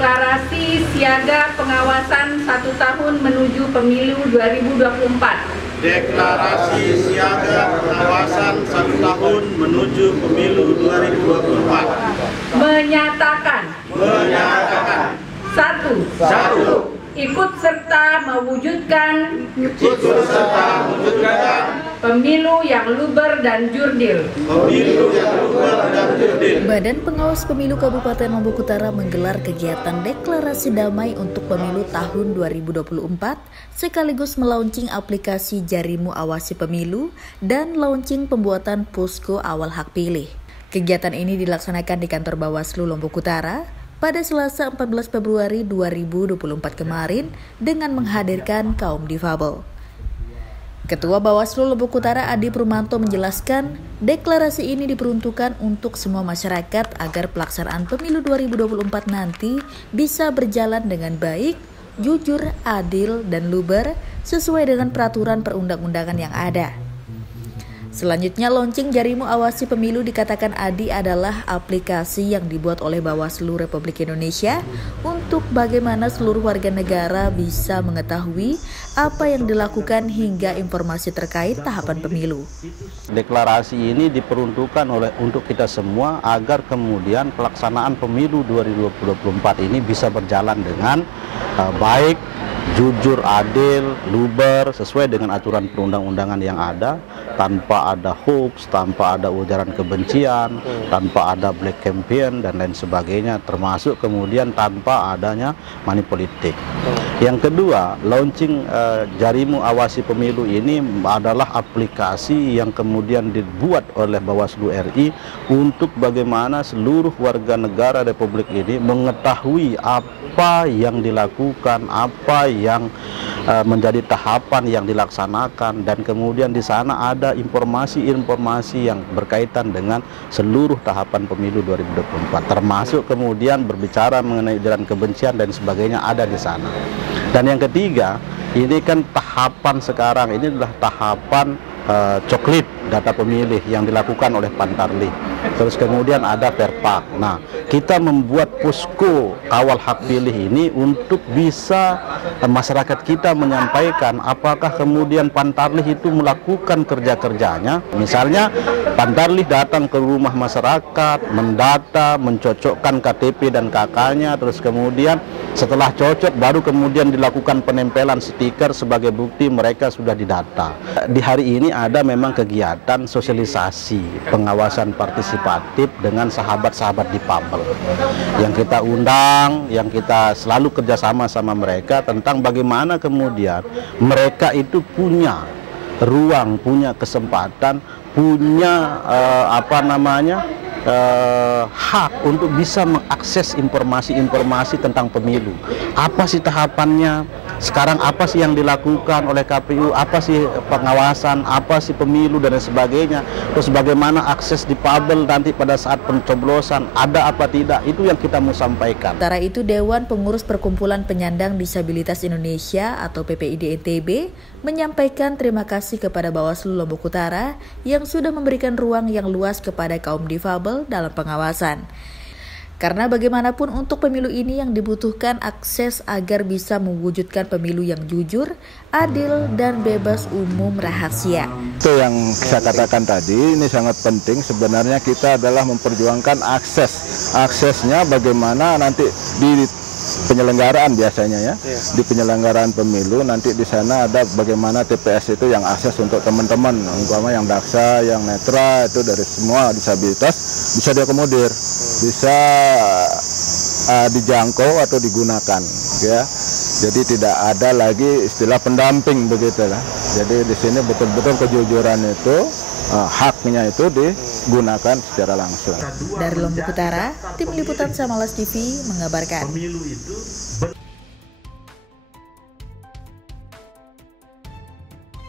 Deklarasi Siaga Pengawasan 1 tahun menuju Pemilu 2024. Deklarasi Siaga Pengawasan 1 tahun menuju Pemilu 2024. Menyatakan. Satu. Ikut serta mewujudkan pemilu yang luber dan jurdil. Badan Pengawas Pemilu Kabupaten Lombok Utara menggelar kegiatan deklarasi damai untuk pemilu tahun 2024 sekaligus melaunching aplikasi Jarimu Awasi Pemilu dan launching pembuatan posko awal hak pilih. Kegiatan ini dilaksanakan di kantor Bawaslu Lombok Utara pada Selasa 14 Februari 2024 kemarin dengan menghadirkan kaum difabel. Ketua Bawaslu Lombok Utara Adi Purmanto menjelaskan, deklarasi ini diperuntukkan untuk semua masyarakat agar pelaksanaan pemilu 2024 nanti bisa berjalan dengan baik, jujur, adil, dan luber sesuai dengan peraturan perundang-undangan yang ada. Selanjutnya, launching Jarimu Awasi Pemilu dikatakan Adi adalah aplikasi yang dibuat oleh Bawaslu Republik Indonesia untuk bagaimana seluruh warga negara bisa mengetahui apa yang dilakukan hingga informasi terkait tahapan pemilu. Deklarasi ini diperuntukkan untuk kita semua agar kemudian pelaksanaan pemilu 2024 ini bisa berjalan dengan baik, jujur, adil, luber, sesuai dengan aturan perundang-undangan yang ada, tanpa ada hoax, tanpa ada ujaran kebencian, tanpa ada black campaign dan lain sebagainya, termasuk kemudian tanpa adanya money politik. Yang kedua, launching Jarimu Awasi Pemilu ini adalah aplikasi yang kemudian dibuat oleh Bawaslu RI untuk bagaimana seluruh warga negara Republik ini mengetahui apa yang dilakukan, apa yang menjadi tahapan yang dilaksanakan, dan kemudian di sana ada informasi-informasi yang berkaitan dengan seluruh tahapan pemilu 2024, termasuk kemudian berbicara mengenai ujaran kebencian dan sebagainya ada di sana. Dan yang ketiga, ini kan tahapan sekarang ini adalah tahapan coklit data pemilih yang dilakukan oleh Pantarlih. Terus kemudian ada Perpak. Nah, kita membuat posko kawal hak pilih ini untuk bisa masyarakat kita menyampaikan apakah kemudian Pantarlih itu melakukan kerja-kerjanya. Misalnya Pantarlih datang ke rumah masyarakat, mendata, mencocokkan KTP dan KK-nya, terus kemudian setelah cocok baru kemudian dilakukan penempelan stiker sebagai bukti mereka sudah didata. Di hari ini ada memang kegiatan sosialisasi pengawasan partisipatif dengan sahabat-sahabat difabel yang kita undang, yang kita selalu kerjasama sama mereka tentang bagaimana kemudian mereka itu punya ruang, punya kesempatan, punya hak untuk bisa mengakses informasi-informasi tentang pemilu. Apa sih tahapannya? Sekarang apa sih yang dilakukan oleh KPU? Apa sih pengawasan? Apa sih pemilu dan sebagainya? Terus bagaimana akses difabel nanti pada saat pencoblosan? Ada apa tidak? Itu yang kita mau sampaikan. Sementara itu, Dewan Pengurus Perkumpulan Penyandang Disabilitas Indonesia atau PPID NTB menyampaikan terima kasih kepada Bawaslu Lombok Utara yang sudah memberikan ruang yang luas kepada kaum difabel dalam pengawasan. Karena bagaimanapun untuk pemilu ini yang dibutuhkan akses agar bisa mewujudkan pemilu yang jujur, adil, dan bebas umum rahasia. Itu yang saya katakan tadi, ini sangat penting. Sebenarnya kita adalah memperjuangkan aksesnya bagaimana nanti di penyelenggaraan biasanya ya. Di penyelenggaraan pemilu nanti di sana ada bagaimana TPS itu yang akses untuk teman-teman, umpama yang daksa, yang netra, itu dari semua disabilitas bisa diakomodir, bisa dijangkau atau digunakan ya. Jadi tidak ada lagi istilah pendamping begitu lah. Jadi di sini betul-betul kejujuran itu haknya itu digunakan secara langsung. Dari Lombok Utara, tim liputan Samalas TV mengabarkan.